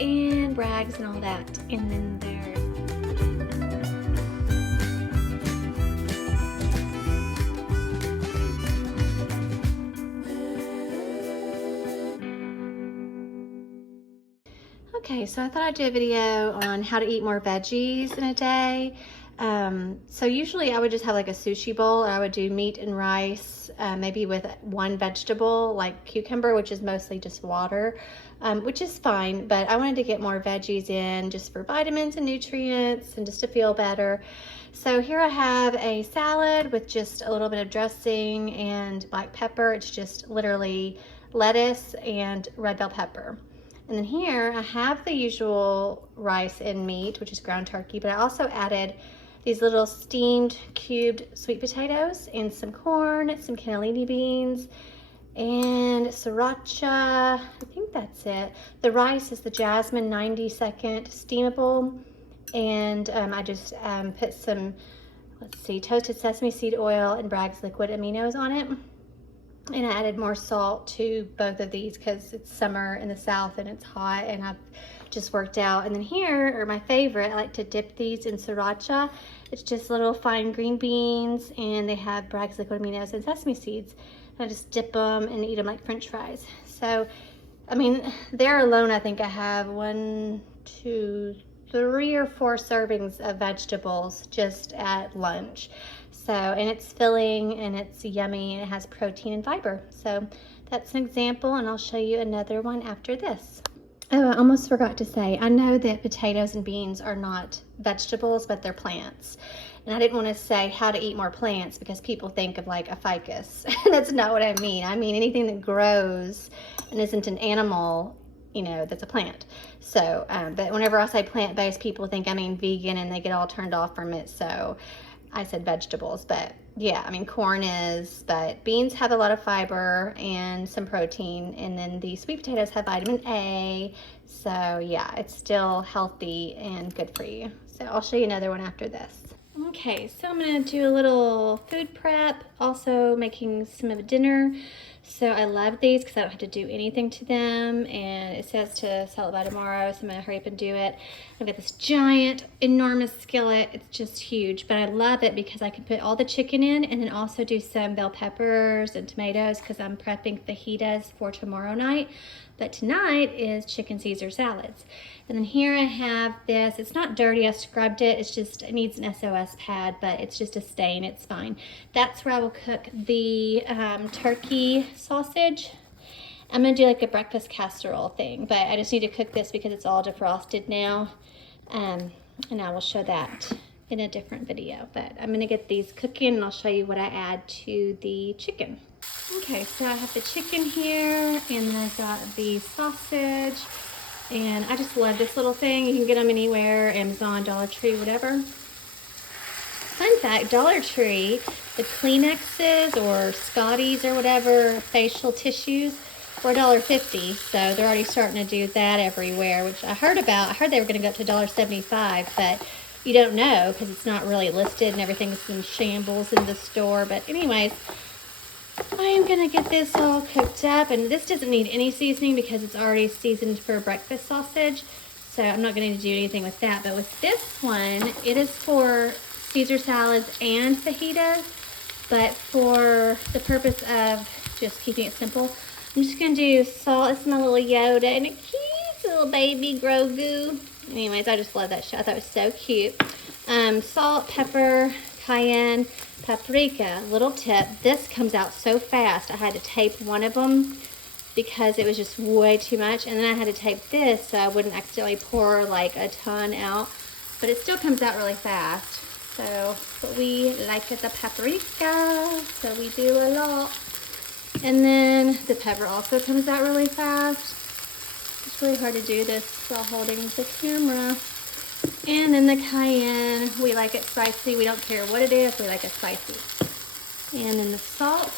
and Brags and all that. And then there's okay, so I thought I'd do a video on how to eat more veggies in a day. So usually I would just have like a sushi bowl, or I would do meat and rice, maybe with one vegetable like cucumber, which is mostly just water, which is fine, but I wanted to get more veggies in just for vitamins and nutrients and just to feel better. So here I have a salad with just a little bit of dressing and black pepper. It's just literally lettuce and red bell pepper. And then here I have the usual rice and meat, which is ground turkey, but I also added these little steamed cubed sweet potatoes and some corn, some cannellini beans, and sriracha. I think that's it. The rice is the Jasmine 90-second steamable, and I just put some, let's see, toasted sesame seed oil and Bragg's liquid aminos on it. And I added more salt to both of these because it's summer in the South and it's hot, and I've just worked out. And then here are my favorite. I like to dip these in sriracha. It's just little fine green beans, and they have Bragg's liquid aminos and sesame seeds. And I just dip them and eat them like French fries. So, I mean, there alone, I think I have 1, 2, 3 or 4 servings of vegetables just at lunch. So, and it's filling and it's yummy and it has protein and fiber. So that's an example, and I'll show you another one after this. Oh, I almost forgot to say, I know that potatoes and beans are not vegetables, but they're plants. And I didn't want to say how to eat more plants because people think of like a ficus. That's not what I mean. I mean anything that grows and isn't an animal, you know, that's a plant. So, but whenever I say plant-based, people think I mean vegan, and they get all turned off from it. So I said vegetables, but yeah, I mean corn is, but beans have a lot of fiber and some protein, and then the sweet potatoes have vitamin A. So yeah, it's still healthy and good for you. So I'll show you another one after this. Okay, so I'm gonna do a little food prep, also making some of a dinner. So I love these because I don't have to do anything to them, and it says to sell it by tomorrow, so I'm gonna hurry up and do it. I've got this giant, enormous skillet. It's just huge, but I love it because I can put all the chicken in and then also do some bell peppers and tomatoes because I'm prepping fajitas for tomorrow night. But tonight is chicken Caesar salads. And then here I have this. It's not dirty, I scrubbed it. It's just, it needs an SOS pad, but it's just a stain, it's fine. That's where I will cook the turkey sausage. I'm gonna do like a breakfast casserole thing, but I just need to cook this because it's all defrosted now. And I will show that in a different video, but I'm gonna get these cooking and I'll show you what I add to the chicken. Okay, so I have the chicken here, and then I've got the sausage, and I just love this little thing. You can get them anywhere, Amazon, Dollar Tree, whatever. Fun fact, Dollar Tree, the Kleenexes or Scotties or whatever, facial tissues, were $1.50, so they're already starting to do that everywhere, which I heard about. I heard they were going to go up to $1.75, but you don't know because it's not really listed and everything's in shambles in the store. But anyways, I am gonna get this all cooked up, and this doesn't need any seasoning because it's already seasoned for breakfast sausage, so I'm not gonna do anything with that. But with this one, it is for Caesar salads and fajitas, but for the purpose of just keeping it simple, I'm just gonna do salt. It's my little Yoda and a cute little baby Grogu. Anyways, I just love that show. I thought it was so cute. Salt, pepper, cayenne, paprika. Little tip, this comes out so fast. I had to tape one of them because it was just way too much, and then I had to tape this so I wouldn't accidentally pour like a ton out, but it still comes out really fast. So, but we like it, the paprika, so we do a lot. And then the pepper also comes out really fast. It's really hard to do this while holding the camera. And then the cayenne, we like it spicy. We don't care what it is, we like it spicy. And then the salt.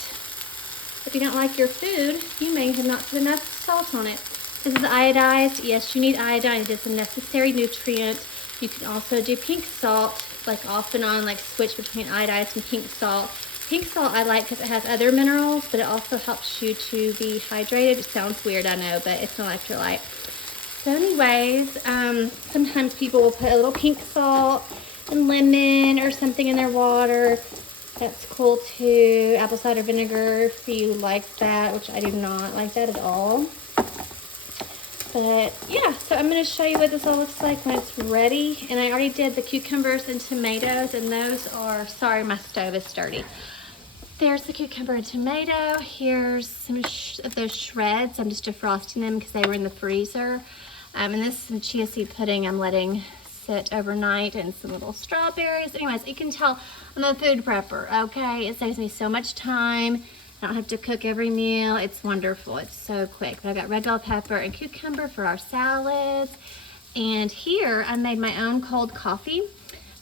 If you don't like your food, you may have not put enough salt on it. This is iodized. Yes, you need iodine. It is a necessary nutrient. You can also do pink salt, like off and on, like switch between iodized and pink salt. Pink salt I like because it has other minerals, but it also helps you to be hydrated. It sounds weird, I know, but it's an electrolyte. So anyways, sometimes people will put a little pink salt and lemon or something in their water. That's cool too. Apple cider vinegar if you like that, which I do not like that at all. But yeah, so I'm going to show you what this all looks like when it's ready. And I already did the cucumbers and tomatoes, and those are, sorry, my stove is dirty. There's the cucumber and tomato. Here's some of those shreds. I'm just defrosting them because they were in the freezer. And this is some chia seed pudding I'm letting sit overnight, and some little strawberries. Anyways, you can tell I'm a food prepper, okay? It saves me so much time. I don't have to cook every meal. It's wonderful. It's so quick. But I've got red bell pepper and cucumber for our salads. And here I made my own cold coffee.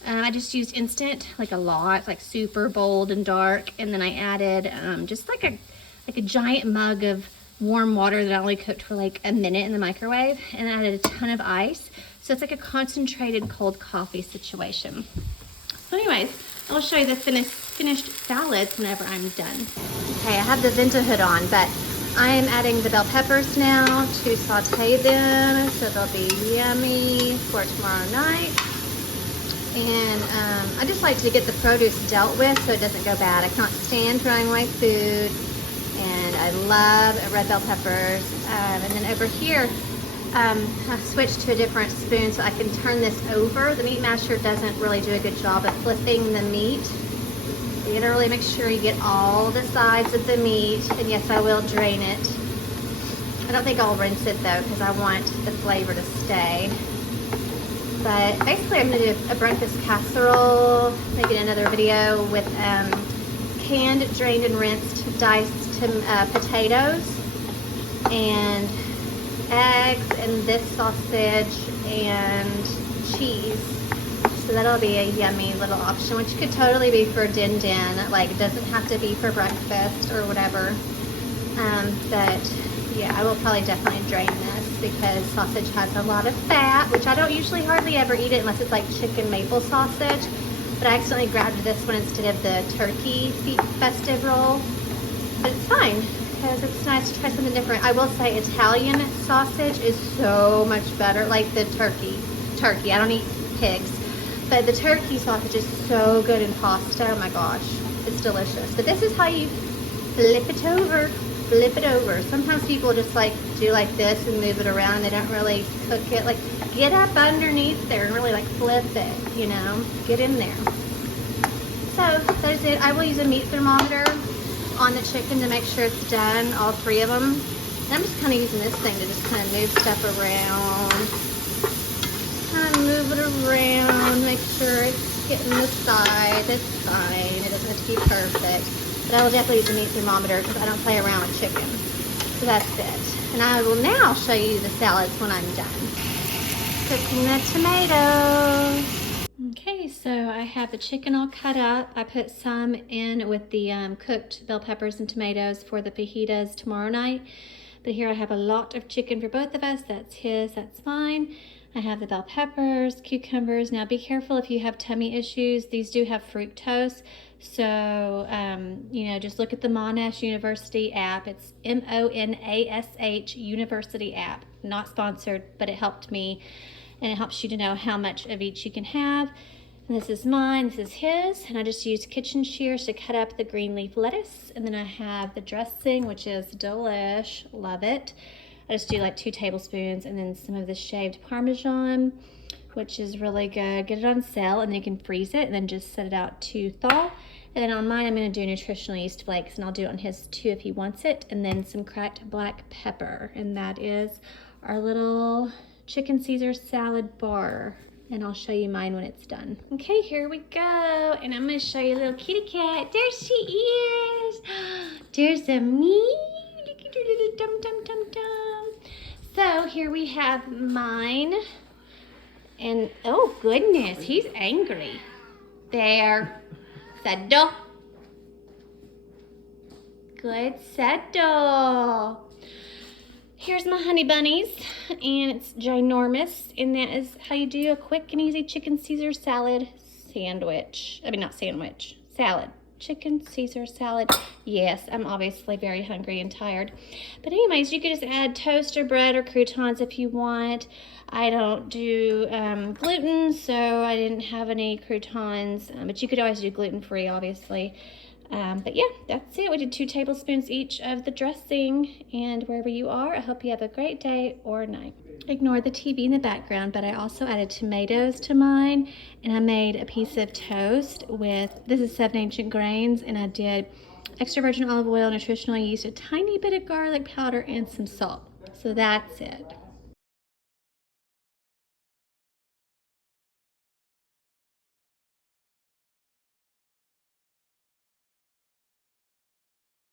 I just used instant, like a lot, like super bold and dark. And then I added just like a giant mug of warm water that I only cooked for like a minute in the microwave. And I added a ton of ice. So it's like a concentrated cold coffee situation. So anyways, I'll show you the finished salads whenever I'm done. Okay, I have the Venta hood on, but I am adding the bell peppers now to saute them so they'll be yummy for tomorrow night. And I just like to get the produce dealt with so it doesn't go bad. I can't stand throwing away food, and I love red bell peppers. And then over here, I switched to a different spoon so I can turn this over. The meat masher doesn't really do a good job of flipping the meat. You gotta really make sure you get all the sides of the meat. And yes, I will drain it. I don't think I'll rinse it though, because I want the flavor to stay. But basically I'm gonna do a breakfast casserole, maybe in another video, with canned, drained, and rinsed diced potatoes, and eggs, and this sausage, and cheese. So that'll be a yummy little option, which could totally be for din din. Like, it doesn't have to be for breakfast or whatever. But yeah, I will probably definitely drain this because sausage has a lot of fat, which I don't usually hardly ever eat it unless it's like chicken maple sausage. But I accidentally grabbed this one instead of the turkey festive roll. But it's fine because it's nice to try something different. I will say Italian sausage is so much better, like the turkey. I don't eat pigs. But the turkey sausage is so good in pasta. Oh my gosh, it's delicious. But this is how you flip it over. Flip it over. Sometimes people just like do like this and move it around. They don't really cook it. Like, get up underneath there and really like flip it, you know, get in there. So there's it. I will use a meat thermometer on the chicken to make sure it's done, all three of them. And I'm just kind of using this thing to just kind of move stuff around. Kind of move it around, make sure it's getting the side. It's fine. It doesn't have to be perfect. But I will definitely use a meat thermometer because I don't play around with chicken. So that's it. And I will now show you the salads when I'm done cooking the tomatoes. Okay, so I have the chicken all cut up. I put some in with the cooked bell peppers and tomatoes for the fajitas tomorrow night. But here I have a lot of chicken for both of us. That's his, that's fine. I have the bell peppers, cucumbers. Now be careful if you have tummy issues. These do have fructose. So, you know, just look at the Monash University app. It's M-O-N-A-S-H University app. Not sponsored, but it helped me. And it helps you to know how much of each you can have. And this is mine, this is his. And I just used kitchen shears to cut up the green leaf lettuce. And then I have the dressing, which is delish. Love it. I just do like 2 tablespoons, and then some of the shaved Parmesan, which is really good. Get it on sale, and then you can freeze it and then just set it out to thaw. And then on mine, I'm going to do nutritional yeast flakes, and I'll do it on his too if he wants it. And then some cracked black pepper, and that is our little chicken Caesar salad bar. And I'll show you mine when it's done. Okay, here we go. And I'm going to show you a little kitty cat. There she is. There's a me. Look at her little dum-dum-dum-dum. So here we have mine. And oh goodness, he's angry. There. Settle. Good, settle. Here's my honey bunnies, and it's ginormous, and that is how you do a quick and easy chicken Caesar salad sandwich. I mean, not sandwich, salad. chicken Caesar salad. Yes, I'm obviously very hungry and tired. But anyways, you could just add toast or bread or croutons if you want. I don't do gluten, so I didn't have any croutons, but you could always do gluten-free, obviously. But yeah, that's it. We did 2 tablespoons each of the dressing, and wherever you are, I hope you have a great day or night. Ignore the TV in the background, but I also added tomatoes to mine, and I made a piece of toast with, this is 7 ancient grains, and I did extra virgin olive oil, nutritional yeast, a tiny bit of garlic powder, and some salt. So that's it.